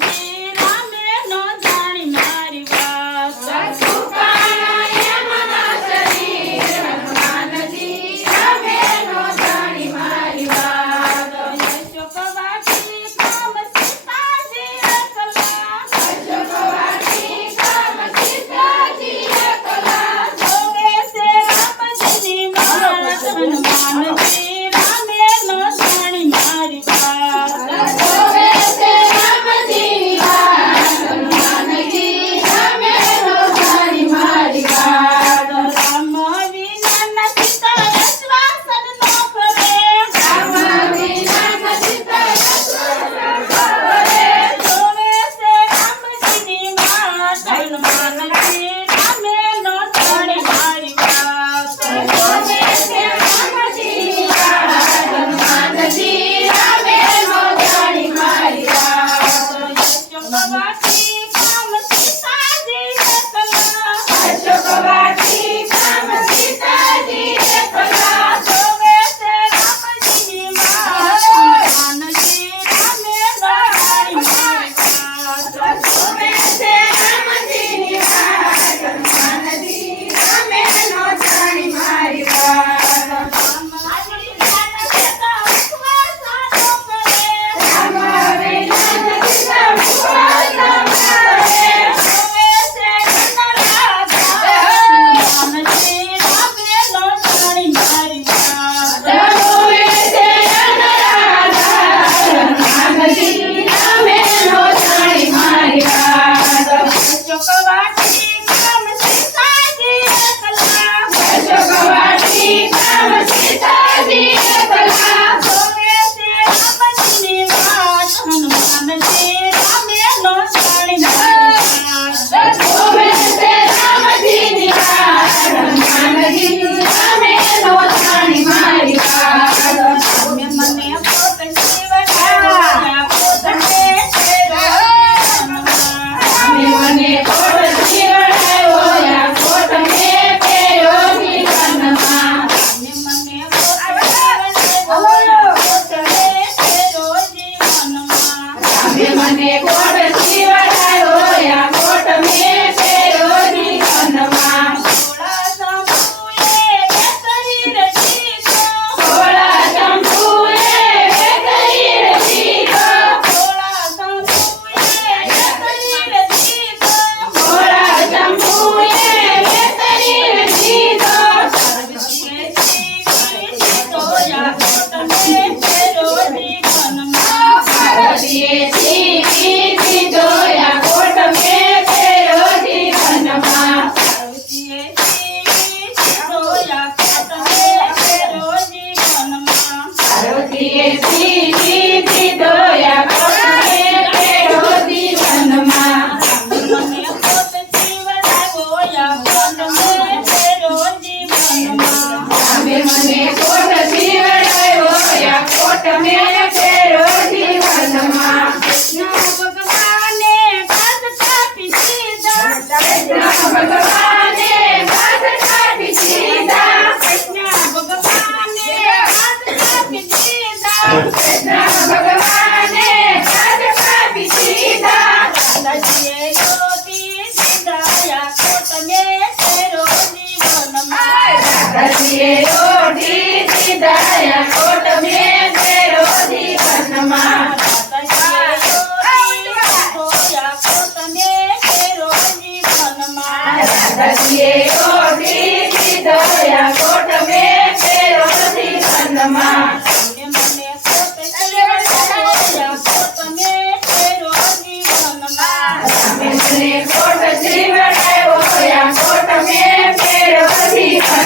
yeah.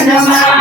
no dynamite.